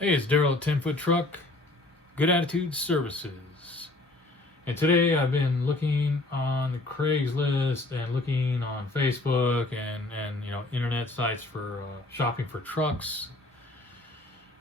Hey, it's Daryl at 10 Foot Truck, Good Attitude Services. And today I've been looking on the Craigslist and looking on Facebook and internet sites for shopping for trucks,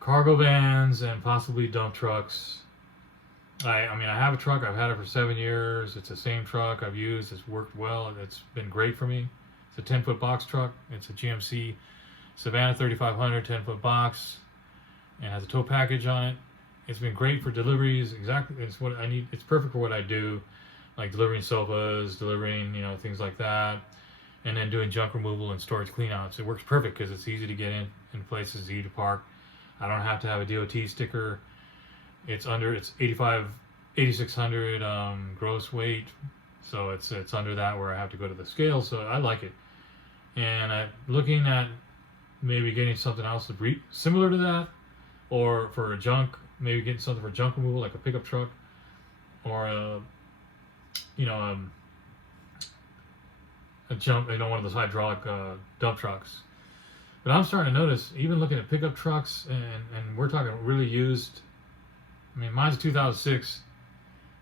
cargo vans, and possibly dump trucks. I have a truck. I've had it for 7 years. It's the same truck I've used. It's worked well. It's been great for me. It's a 10 foot box truck. It's a GMC Savannah 3500 10 foot box. And has a tow package on it. It's been great for deliveries. Exactly, it's what I need. It's perfect for what I do, like delivering sofas, delivering things like that, and then doing junk removal and storage cleanouts. It works perfect because it's easy to get in places, easy to park. I don't have to have a DOT sticker. It's 8,600 gross weight, so it's under that where I have to go to the scale. So I like it, and I'm looking at maybe getting something else similar to that. Or for maybe getting something for junk removal, like a pickup truck, or a one of those hydraulic dump trucks. But I'm starting to notice, even looking at pickup trucks, and we're talking really used. I mean, mine's a 2006,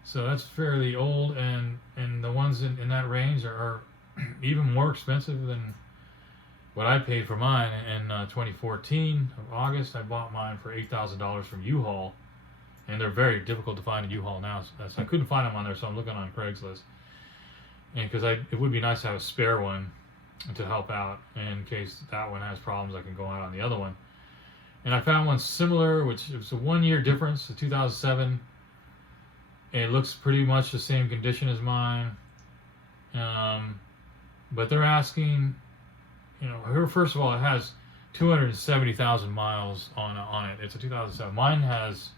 so that's fairly old, and the ones in that range are even more expensive than what I paid for mine in 2014 of August. I bought mine for $8,000 from U-Haul, and they're very difficult to find at U-Haul now. So I couldn't find them on there, so I'm looking on Craigslist. And because it would be nice to have a spare one to help out in case that one has problems. I can go out on the other one. And I found one similar, which it was a 1 year difference, a 2007. And it looks pretty much the same condition as mine, but they're asking. First of all, it has 270,000 miles on it. It's a 2007. Mine has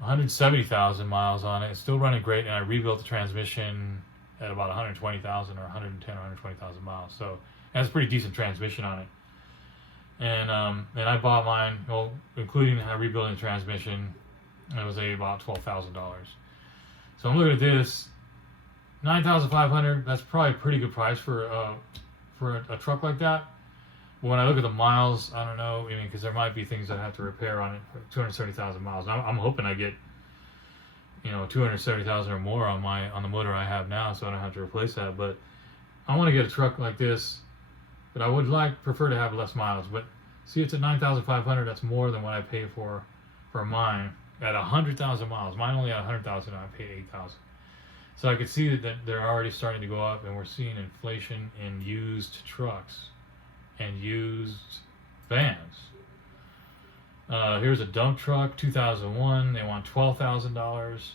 170,000 miles on it. It's still running great, and I rebuilt the transmission at about 120,000 or 110 or 120,000 miles. So it has a pretty decent transmission on it. And I bought mine, including rebuilding the transmission, and it was about $12,000. So I'm looking at this, $9,500. That's probably a pretty good price for a truck like that. But when I look at the miles, I don't know. Because there might be things I have to repair on it for 270,000 miles. I'm hoping I get 270,000 or more on the motor I have now, so I don't have to replace that. But I want to get a truck like this, but I would prefer to have less miles. But see, it's at 9,500. That's more than what I pay for mine at 100,000 miles. Mine only at 100,000, and I paid 8,000. So I could see that they're already starting to go up, and we're seeing inflation in used trucks and used vans. Here's a dump truck, 2001. They want $12,000.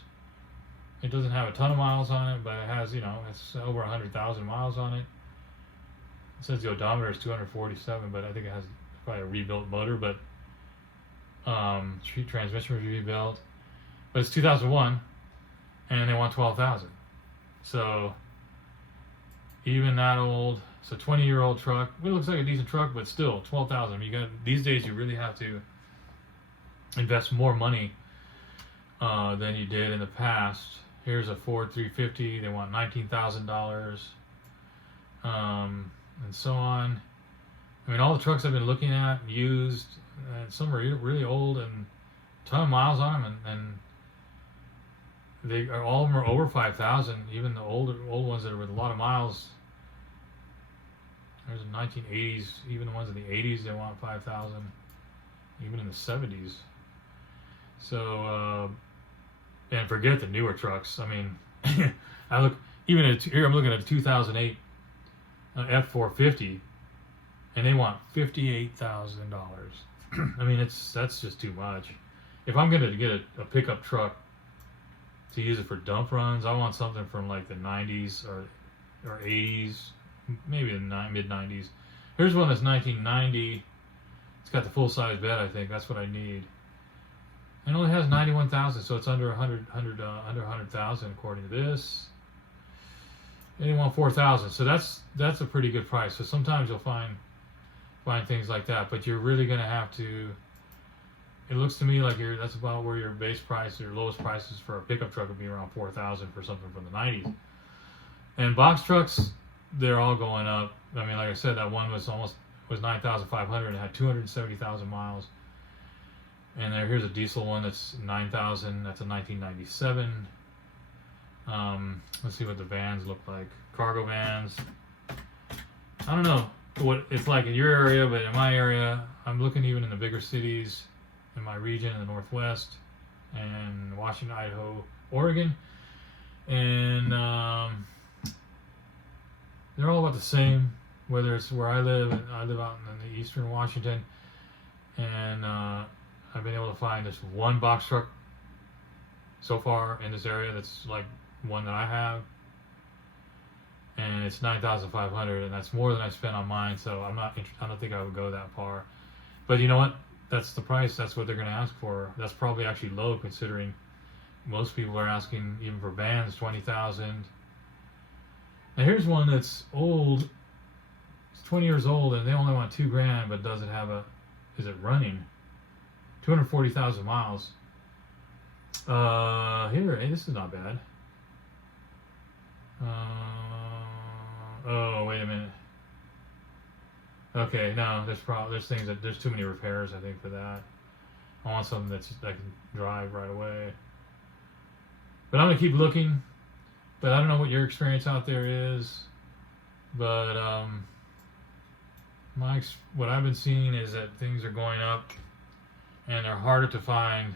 It doesn't have a ton of miles on it, but it has, it's over 100,000 miles on it. It says the odometer is 247, but I think it has probably a rebuilt motor, but transmission was rebuilt. But it's 2001. And they want 12,000. So even that old, it's a 20-year-old truck. It looks like a decent truck, but still 12,000. These days you really have to invest more money than you did in the past. Here's a Ford 350. They want $19,000, and so on. All the trucks I've been looking at, used, some are really old and a ton of miles on them, and all of them are over 5,000. Even the old ones that are with a lot of miles. There's the 1980s. Even the ones in the 80s, they want 5,000. Even in the 70s. So, and forget the newer trucks. Here I'm looking at a 2008 F450, and they want $58,000. That's just too much. If I'm gonna get a pickup truck to use it for dump runs, I want something from like the 90s or 80s, maybe the mid 90s. Here's one that's 1990. It's got the full size bed. I think that's what I need. It only has 91,000, so it's under 100,000 according to this. And they want 4,000, so that's a pretty good price. So sometimes you'll find things like that, but you're really gonna have to. It looks to me like that's about where your base price, your lowest prices for a pickup truck would be around 4,000 for something from the 90s. And box trucks, they're all going up. Like I said, that one was 9,500 and had 270,000 miles. And here's a diesel one that's 9,000. That's a 1997. Let's see what the vans look like. Cargo vans. I don't know what it's like in your area, but in my area, I'm looking even in the bigger cities in my region in the Northwest and Washington, Idaho, Oregon, and they're all about the same. Whether it's where I live out in the eastern Washington, and I've been able to find this one box truck so far in this area that's like one that I have, and it's 9,500, and that's more than I spent on mine. So I don't think I would go that far. But you know what? That's the price. That's what they're going to ask for. That's probably actually low considering most people are asking even for vans 20,000. Now here's one that's old. It's 20 years old, and they only want $2,000, but does it have is it running? 240,000 miles. Here, hey, this is not bad. Oh, wait a minute. Okay, no, there's too many repairs, I think, for that. I want something that can drive right away. But I'm gonna keep looking. But I don't know what your experience out there is. But what I've been seeing is that things are going up, and they're harder to find.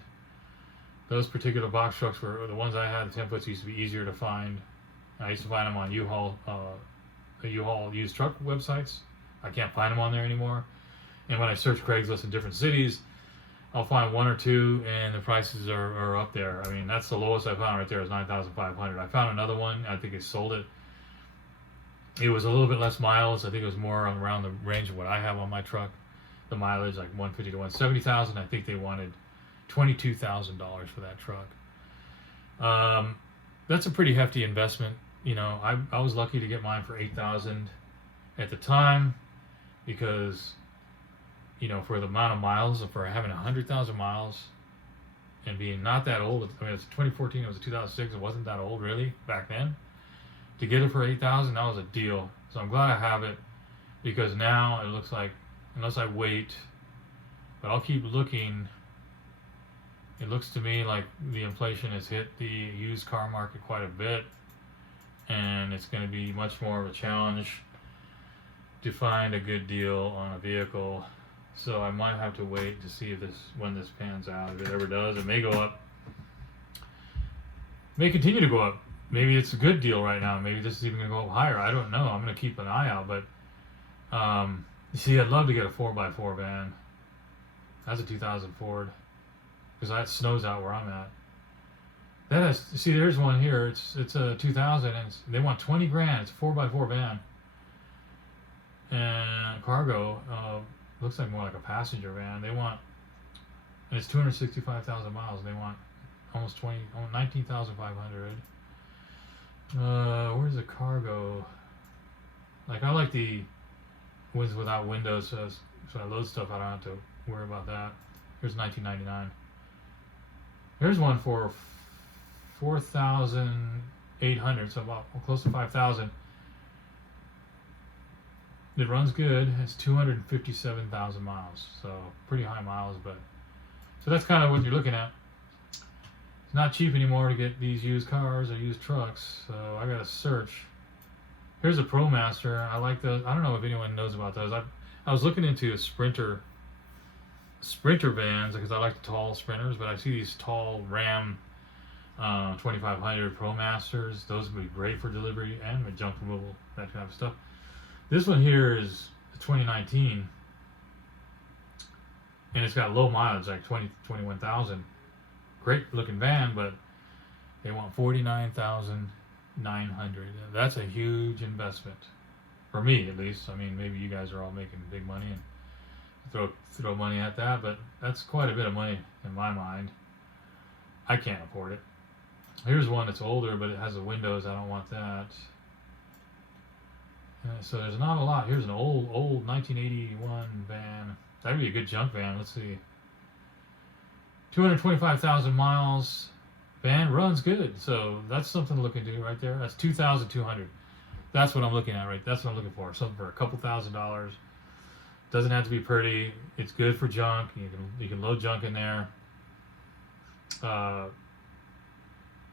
Those particular box trucks were the ones I had. The templates used to be easier to find. I used to find them on U-Haul used truck websites. I can't find them on there anymore. And when I search Craigslist in different cities, I'll find one or two, and the prices are up there. I mean, that's the lowest I found right there is 9,500. I found another one. I think they sold it. It was a little bit less miles. I think it was more around the range of what I have on my truck. The mileage, like 150 to 170,000. I think they wanted $22,000 for that truck. That's a pretty hefty investment. You know, I was lucky to get mine for $8,000 at the time because, you know, for the amount of miles, for having 100,000 miles and being not that old. I mean, it's 2014. It was 2006. It wasn't that old really back then. To get it for $8,000, that was a deal. So I'm glad I have it because now it looks like, unless I wait, but I'll keep looking. It looks to me like the inflation has hit the used car market quite a bit, and it's going to be much more of a challenge to find a good deal on a vehicle. So I might have to wait to see when this pans out. If it ever does, it may go up. It may continue to go up. Maybe it's a good deal right now. Maybe this is even going to go up higher. I don't know. I'm going to keep an eye out. But you see, I'd love to get a 4x4 van. That's a 2000 Ford. Because that snows out where I'm at. That has, see, there's one here. It's a 2000, and they want $20,000. It's a 4x4 van, and cargo. Looks like more like a passenger van. They want, and it's 265,000 miles. They want almost 19,500. Where's the cargo? Like I like the ones without windows, so I load stuff. I don't have to worry about that. Here's 1999. Here's one for 4,800, so about close to 5,000. It runs good. It's 257,000 miles, so pretty high miles. But so that's kind of what you're looking at. It's not cheap anymore to get these used cars or used trucks, so I gotta search. Here's a ProMaster. I like those. I don't know if anyone knows about those. I was looking into a Sprinter vans because I like the tall Sprinters, but I see these tall Ram 2500 ProMasters. Those would be great for delivery and with junk removal, that kind of stuff. This one here is 2019, and it's got low mileage, like 21,000. Great looking van, but they want 49,900. That's a huge investment for me, at least. I mean, maybe you guys are all making big money and throw money at that, but that's quite a bit of money in my mind. I can't afford it. Here's one that's older, but it has the windows. I don't want that. So there's not a lot. Here's an old 1981 van. That'd be a good junk van. Let's see. 225,000 miles. Van runs good. So that's something to look into right there. That's 2,200. That's what I'm looking at, right? That's what I'm looking for. Something for a couple $1,000s. Doesn't have to be pretty. It's good for junk. You can load junk in there.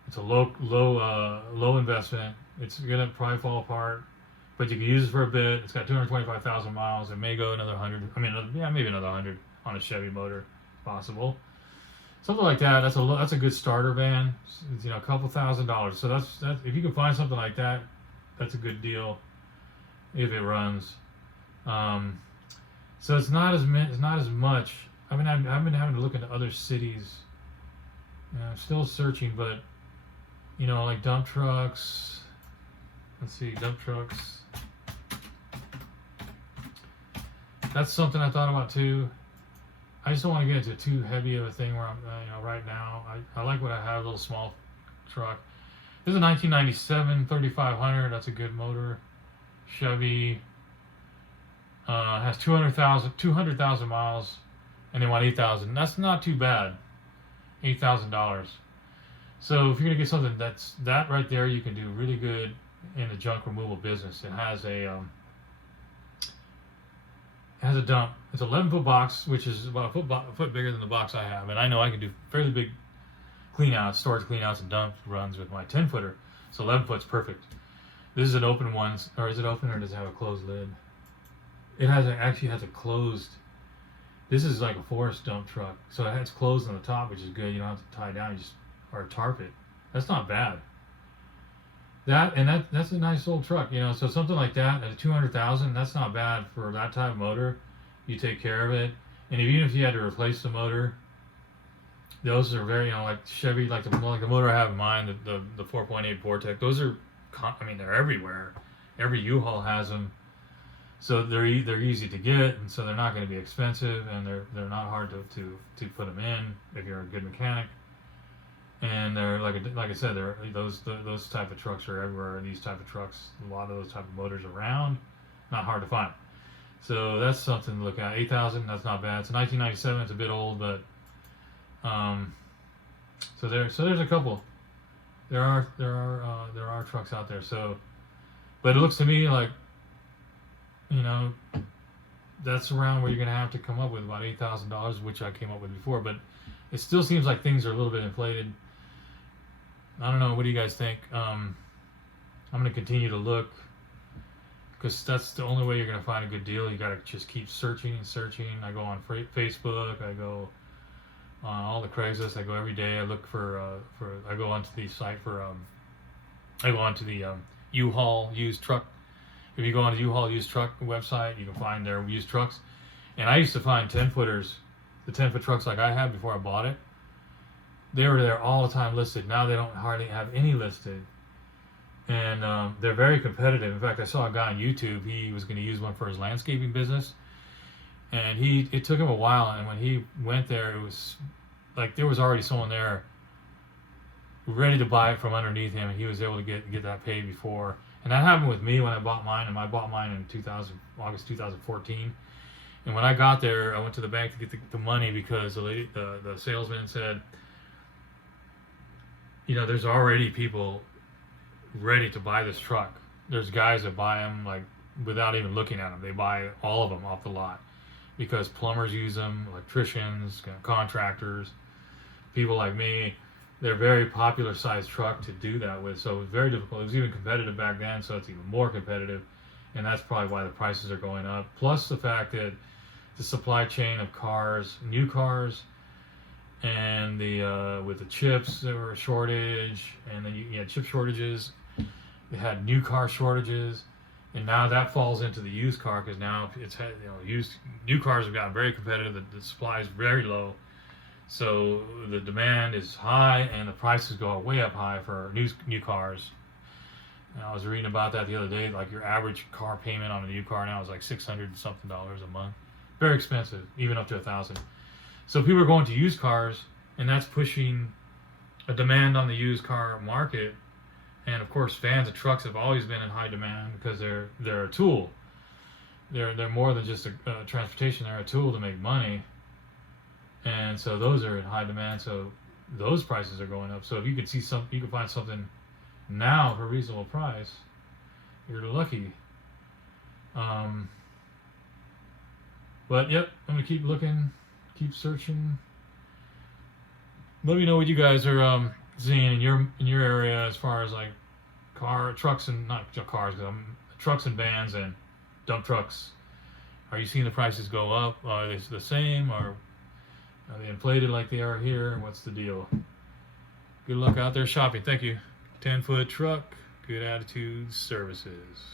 It's a low investment. It's gonna probably fall apart, but you can use it for a bit. It's got 225,000 miles. It may go another 100. I mean, yeah, maybe another 100 on a Chevy motor, possible. Something like that. That's a good starter van. It's, a couple $1,000s. So that's if you can find something like that, that's a good deal if it runs. So it's not as much. I mean, I've been having to look into other cities. I'm still searching, but like dump trucks. Let's see, dump trucks. That's something I thought about too. I just don't want to get into too heavy of a thing where I'm, right now. I like what I have, a little small truck. This is a 1997 3500. That's a good motor. Chevy. Has 200,000 miles, and they want 8,000. That's not too bad. $8,000. So if you're gonna get something that right there, you can do really good in the junk removal business. It has a dump. It's an 11-foot box, which is about a foot bigger than the box I have, and I know I can do fairly big cleanouts, storage cleanouts, and dump runs with my 10-footer. So 11 foot's perfect. This is an open one, or is it open, or does it have a closed lid? It actually has a closed. This is like a forest dump truck, so it's closed on the top, which is good. You don't have to tie it down, or tarp it. That's not bad. That's a nice old truck, So something like that at 200,000, that's not bad for that type of motor. You take care of it, and even if you had to replace the motor, those are very, like Chevy, like the motor I have in mind, the 4.8 Vortec. Those are, they're everywhere. Every U-Haul has them. So they're easy to get, and so they're not going to be expensive, and they're not hard to put them in if you're a good mechanic. And they're like I said, those type of trucks are everywhere. These type of trucks, a lot of those type of motors around, not hard to find. So that's something to look at. 8,000, that's not bad. It's 1997. It's a bit old, but so there's a couple. There are trucks out there. So, but it looks to me like, that's around where you're going to have to come up with about $8,000, which I came up with before, but it still seems like things are a little bit inflated. I don't know. What do you guys think? I'm going to continue to look, because that's the only way you're going to find a good deal. You got to just keep searching and searching. I go on Facebook. I go on all the Craigslist. I go every day. I look I go onto the site I go onto the U-Haul used truck. If you go on the U-Haul used truck website, you can find their used trucks. And I used to find 10-footers, the 10-foot trucks like I had before I bought it. They were there all the time listed. Now they don't hardly have any listed. And they're very competitive. In fact, I saw a guy on YouTube. He was going to use one for his landscaping business. And it took him a while. And when he went there, it was like there was already someone there ready to buy it from underneath him. And he was able to get that paid before. And that happened with me when I bought mine, and I bought mine in August 2014. And when I got there, I went to the bank to get the money because the salesman said, there's already people ready to buy this truck. There's guys that buy them like without even looking at them. They buy all of them off the lot because plumbers use them, electricians, contractors, people like me. They're a very popular size truck to do that with, so it was very difficult. It was even competitive back then, so it's even more competitive, and that's probably why the prices are going up. Plus the fact that the supply chain of cars, new cars, and with the chips, there were a shortage, and then you had chip shortages. They had new car shortages, and now that falls into the used car because now it's new cars have gotten very competitive. The supply is very low. So the demand is high and the prices go way up high for new cars. And I was reading about that the other day. Like your average car payment on a new car now is like $600 something a month. Very expensive, even up to $1,000. So people are going to used cars, and that's pushing a demand on the used car market. And of course, fans of trucks have always been in high demand because they're a tool. They're more than just a transportation. They're a tool to make money. And so those are in high demand, so those prices are going up. So if you could you can find something now for a reasonable price, you're lucky. But yep, I'm gonna keep looking, keep searching. Let me know what you guys are seeing in your area as far as like trucks and not cars, trucks and vans and dump trucks. Are you seeing the prices go up? Are they the same? Or are they inflated like they are here? What's the deal? Good luck out there shopping. Thank you. 10-foot truck, Good Attitude Services.